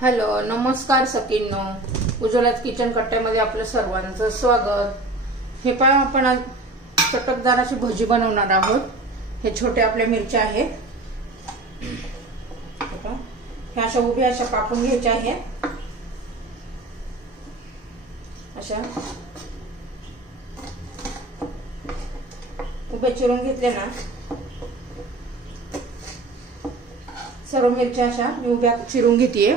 Hello नमस्कार सखींनो, उज्ज्वलाच kitchen कट्ट्यामध्ये आपलं सर्वांचं स्वागत। हे पहा आपण आज चटकदार अशी भजी बनवणार आहोत। हे छोटे आपल्या मिरच्या आहेत, ह्या अशा उभ्या अशा कापून घ्यायच्या आहेत। अशा उभ्या चिरून घेतले ना, सर्व मिरच्या अशा मी उभ्या चिरून घेतेय।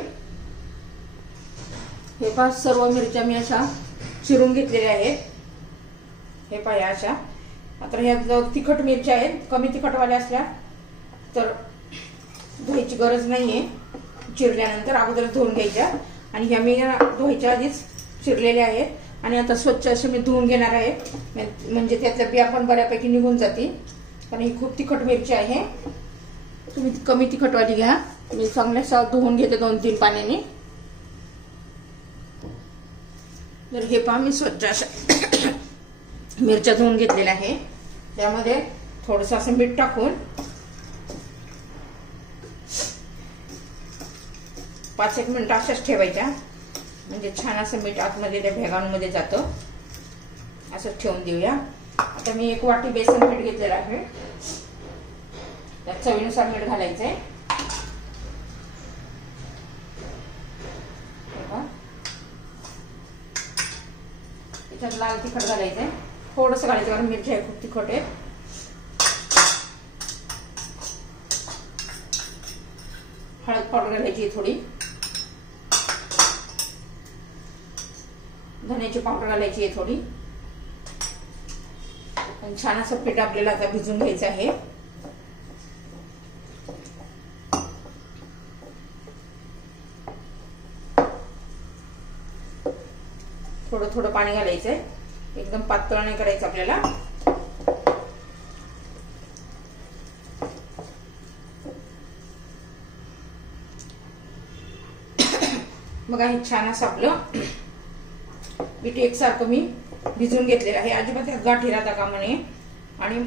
हे पहा सर्व मिरच्या मी अशा चिरून घेतलेल्या आहेत। हे पहा या अशा। आता ह्या तिखट मिरच्या आहेत, कमी तिखटवाल्या असल्या तर धुवायची गरज नाहीये। चिरल्यानंतर अगोदर धुवून घ्यायच्या, आणि ह्या मी धुवायच्या आधीच चिरलेल्या आहेत। आणि आता स्वच्छ असे मी धुवून घेणार आहे, म्हणजे त्यातल्या बिया पण बऱ्यापैकी निघून जातील। कारण ही खूप तिखट मिरची आहे, तुम्ही कमी तिखटवाली घ्या। मी चांगल्या धुवून घेते 2-3 पाण्याने। तर हे पहा मी स्वच्छ अशा मिरच्या धुवून घेतलेल्या आहे। त्यामध्ये थोडंसं असं मीठ टाकून 5-1 मिनिट अशाच ठेवायच्या, म्हणजे छान असं मीठ आतमध्ये त्या भेगांमध्ये जातं। असं ठेवून देऊया। आता मी 1 वाटी बेसन पीठ घेतलेलं आहे, त्यात चवीनुसार मीठ घालायचंय। त्याच्यात लाल तिखट घालायचंय, थोडंसं घालायचं कारण मिरच्या खूप तिखट आहेत। हळद पावडर घालायची थोडी, धण्याची पावडर घालायची आहे थोडी, आणि छान असं पीठ आपल्याला आता भिजून घ्यायचं आहे। थोडं थोडं पाणी घालायचंय, एकदम पातळ नाही करायचं आपल्याला। बघा हे छान असं आपलं पीठ एकसारखं मी भिजून घेतलेलं आहे। अजिबात यात गाठी राहता कामा नये, आणि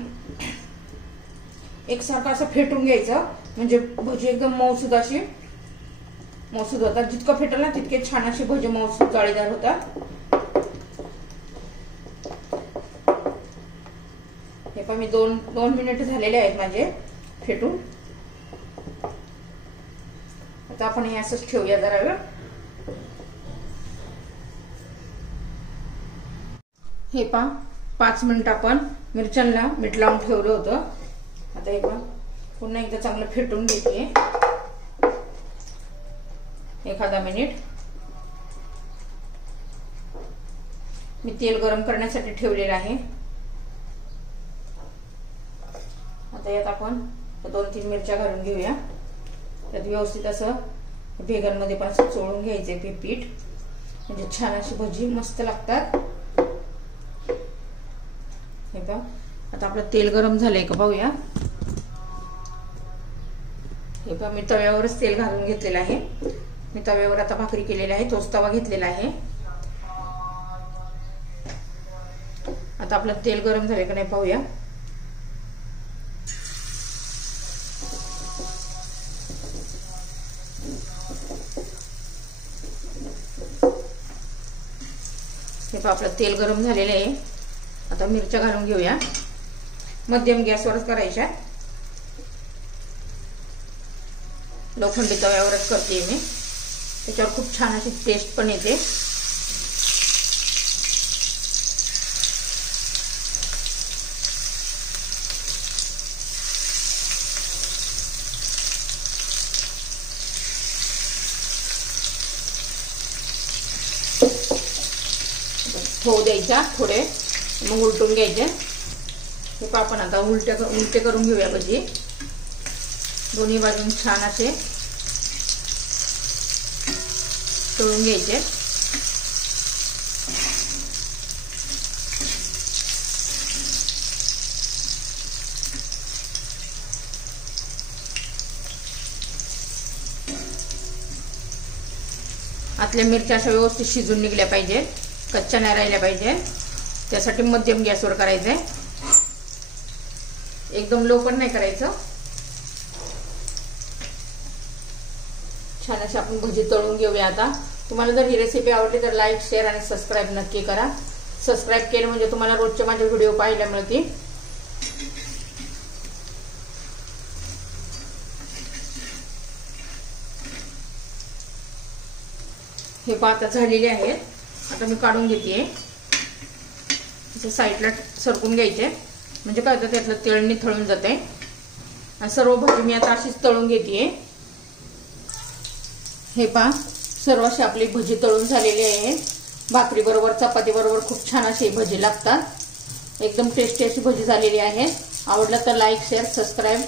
एकसारखं असं फेटून घ्यायचं, म्हणजे भजी एकदम मऊसूद अशी मऊसूद होतात। जितकं फेटल ना तितके छान अशी भजी मऊसूद जाळीदार होतात। हे पण मी 2 मिनिट झालेले आहेत माझे फेटून। आता आपण हे असंच ठेवूया जरा वेळ। हे पहा 5 मिनिट आपण मिरच्यांना मीठ लावून ठेवलं होतं। आता हे पहा पुन्हा एकदा चांगलं फेटून घेते 1 मिनिट। मी तेल गरम करण्यासाठी ठेवलेलं आहे। आता यात आपण 2-3 मिरच्या घालून घेऊया। त्यात व्यवस्थित असं भेगांमध्ये पण असं चोळून घ्यायचे ते पीठ, म्हणजे छान अशी भजी मस्त लागतात। हे पहा आता आपलं तेल गरम झालंय का पाहूया। हे पहा मी तव्यावरच तेल घालून घेतलेलं आहे। मी तव्यावर आता भाकरी केलेली आहे, तोच तवा घेतलेला आहे। आता आपलं तेल गरम झालंय का नाही पाहूया। हे पहा आपलं तेल गरम झालेलं आहे। आता मिरच्या घालून घेऊया, मध्यम गॅसवरच करायच्या। लोखंडी तव्यावरच करते मी, त्याच्यावर खूप छान अशी टेस्ट पण येते। होऊ द्यायच्या थोडे, मग उलटून घ्यायचे। हे पहा आपण आता उलटे करून घेऊया भजी। दोन्ही बाजून छान असे तळून घ्यायचे। आतल्या मिरच्या अशा व्यवस्थित शिजून निघल्या पाहिजे, कच्च्या नाही राहिल्या पाहिजे। त्यासाठी मध्यम गॅसवर करायचंय, एकदम लो पण नाही करायचं। छान अशी आपण भजी तळून घेऊया आता। तुम्हाला जर ही रेसिपी आवडली तर लाईक, शेअर आणि सबस्क्राईब नक्की करा। सबस्क्राईब केलं म्हणजे तुम्हाला रोजचे माझे व्हिडिओ पाहायला मिळतील। हे पाता झालेले आहेत, आता मी काढून घेते। असं साईडला सरकून घ्यायचे म्हणजे काय होतं त्यातलं तेल निथळून जाते। आणि सर्व भजी मी आता अशीच तळून घेते। हे पहा सर्व अशी आपली भजी तळून झालेली आहे। भाकरी बरोबर, चपाती बरोबर खूप छान अशी भजी लागतात। एकदम टेस्टी अशी भजी झालेली आहे। आवडलं तर लाईक, शेअर, सबस्क्राईब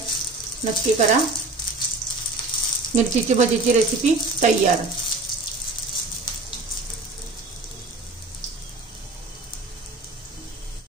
नक्की करा। मिरचीची भजीची रेसिपी तयार।